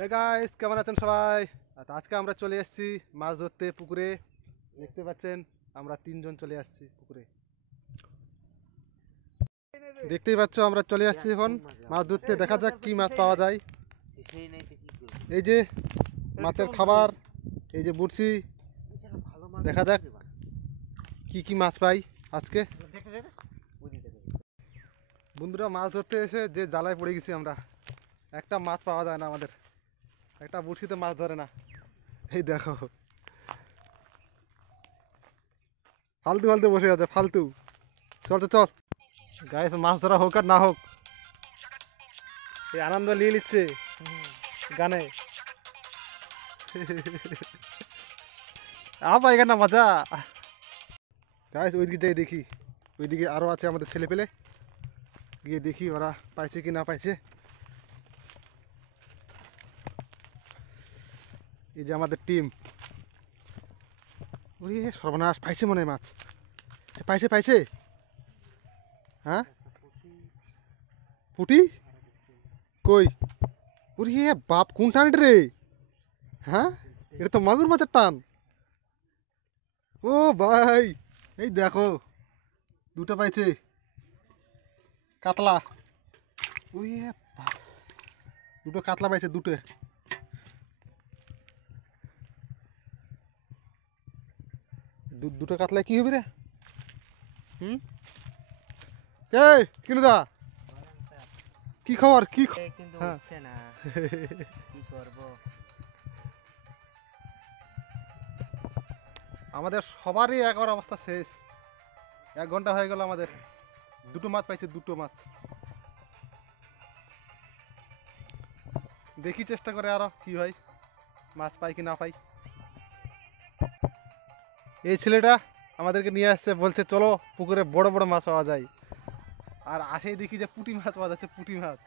Hey guys, কেমন আছেন সবাই? আজকে আমরা চলে এসেছি মাছ ধরতে পুকুরে। দেখতে পাচ্ছেন আমরা তিনজন চলে আসছি পুকুরে। দেখতেই পাচ্ছ আমরা চলে আসছি এখন মাছ ধরতে। দেখা যাক কি মাছ পাওয়া যায়। এই যে মাছের খাবার, এই যে বড়শি। দেখা যাক কি কি মাছ পাই আজকে। বন্ধুরা, মাছ ধরতে এসে যে জ্বালায় পড়ে গেছি আমরা। একটা মাছ পাওয়া যায় না আমাদের, একটা বড়শিতে মাছ ধরে না। এই দেখো, ফালতু ফালতু বসে আছে, ফালতু। চল তো চল গাইস, মাছ ধরা হোক আর না হোক, এই আনন্দ নিয়ে নিচ্ছে গানে। পাইগা না মজা গাইস। ওইদিকে যাই দেখি, ওইদিকে আরো আছে আমাদের ছেলে পেলে। গিয়ে দেখি ওরা পাইছে কি না পাইছে। এই যে আমাদের টিম। ওরে সর্বনাশ, পাইছে মনে হয় মাছ। পাইছে পাইছে। হ্যাঁ, পুটি কই? ওরে বাপ, কোন টান রে? হ্যাঁ, এটা তো মাগুর মাছের টান। ও ভাই, এই দেখো দুটো পাইছে কাতলা। ওরে বাপ, দুটো কাতলা পাইছে, দুটো। দুটো কাতলা কি হবে রে? এই কিনু দা, কি খবর? কি কিন্তু হ্যাঁ, হচ্ছে না, কি করব? আমাদের সবারই একবার অবস্থা শেষ। 1 ঘন্টা হয়ে গেল আমাদের, দুটো মাছ পাইছে, দুটো মাছ। দেখি চেষ্টা করে আরো কি হয়, মাছ পাই কি না পাই। এই ছেলেটা আমাদেরকে নিয়ে আসছে, বলছে চলো পুকুরে বড় বড় মাছ পাওয়া যায়। আর আসেই দেখি যে পুঁটি মাছ পাওয়া যাচ্ছে, পুঁটি মাছ।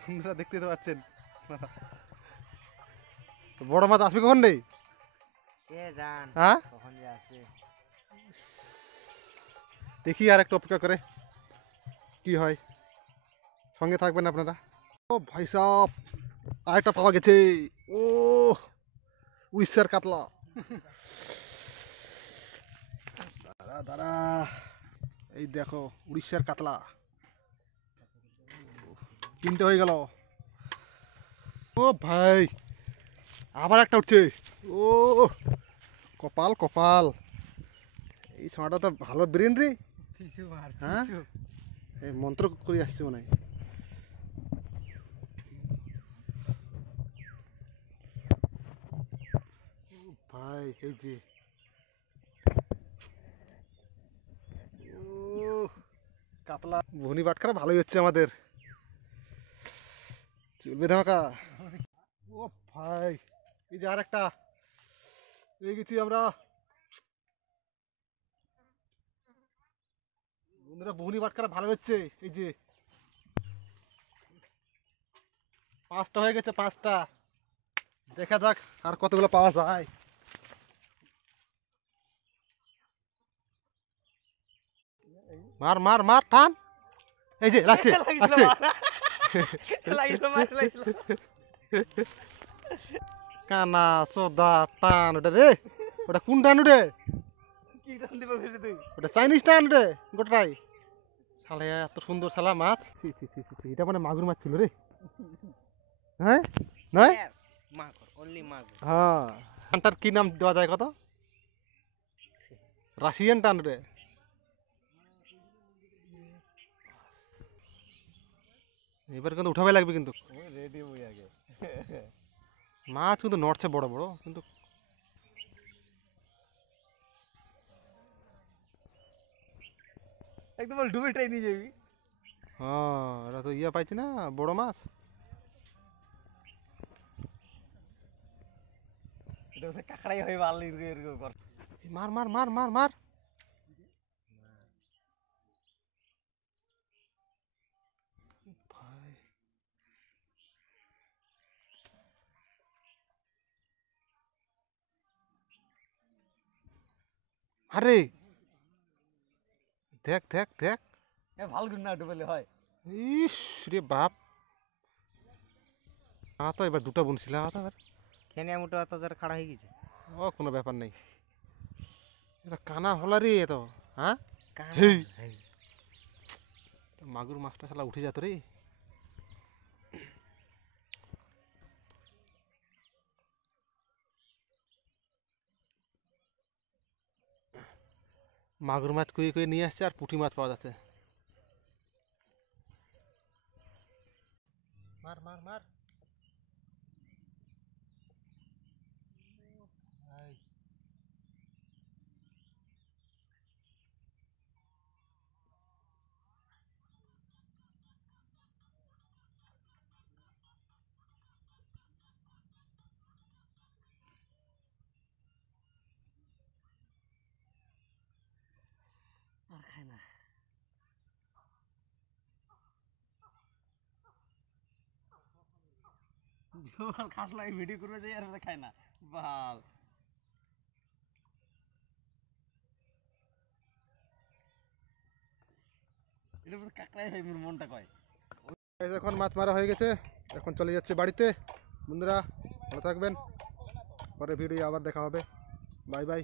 বন্ধুরা দেখতে তো পাচ্ছেন। বড় মাছ আসবে কখন নেই? কে জান হ্যাঁ, কখন যে আসবে। দেখি আর একটু অপেক্ষা করে কি হয়। সঙ্গে থাকবেন আপনারা। ও ভাই সাহ, আরেকটা পাওয়া গেছে। ও উইসার কাতলা। দাঁড়া দাঁড়া, এই দেখো উড়িষ্যার কাতলা। 3টে হয়ে গেল। ও ভাই, আবার একটা উঠছে। ও কপাল কপাল, এই ছড়াটা তো ভালো ব্রেন রে। হ্যাঁ, এই মন্ত্র করে আসছে মনে হয়। ভাই এই যে, ও কাতলা ভুনি বাটখারা ভালোই হচ্ছে আমাদের, চলবে ধামাকা। ও ভাই, এই যে আর একটা পেয়ে গেছি আমরা। বন্ধুরা, ভুনি বাটখারা ভালো হচ্ছে। এই যে 5টা হয়ে গেছে, 5টা। দেখা যাক আর কতগুলো পাওয়া যায়। মার মার মার, টান। এই যে লাগছে লাগছে। কানা সোদা টান ওটা রে। ওটা কোন টান ওটা? কি টান দিবে বেশি তুই? ওটা চাইনিজ টান ওটা গোটাই। শালা এত সুন্দর শালা মাছ। এটা মানে মাগুর মাছ ছিল রে। হ্যাঁ নয়? Yes, মাগুর, only মাগুর। হ্যাঁ, টানটার কি নাম দেওয়া যায় কত? রাশিয়ান টান রে। এবার কিন্তু উঠাবে লাগবে কিন্তু। রেডি হই আগে। মাছ কিন্তু নড়ছে বড় বড়, কিন্তু একদম ডুবেটাই নিয়ে যাবি। হ্যাঁ, এটা তো ইয়া পাইছি না, বড় মাছ। এটা হচ্ছে কাকড়াই হয়ে ভালো এরকম কর। মার মার মার মার মার। ভাই, আরে দেখ দেখ দেখ। এ ভালো করে না ডুবেলে হয়। ইস রে বাপ, তো এবার দুটো বুনছিলাম তো এবার খেনে মোটা অত জোরে খাড়া হয়ে গেছে ও কোনো ব্যাপার নেই এটা কানা হলা রে তো হ্যাঁ কানা, হেই। হেই। মাগুর মাছটা শালা উঠে যেত রে মাগুর মাছ কুয়ে কুয়ে নিয়ে আসছে আর পুঁটি মাছ পাওয়া যাচ্ছে মার মার মার আর খায় না জোয়াল খাসলাই ভিডিও করবে যে আর ওটা খায় না বাল এটা পুরো কাকড়াই হয় মোর মনটা কয় এই যে এখন মাছ মারা হয়ে গেছে এখন চলে যাচ্ছে বাড়িতে বন্ধুরা ভালো থাকবেন পরে ভিডিও আবার দেখা হবে বাই বাই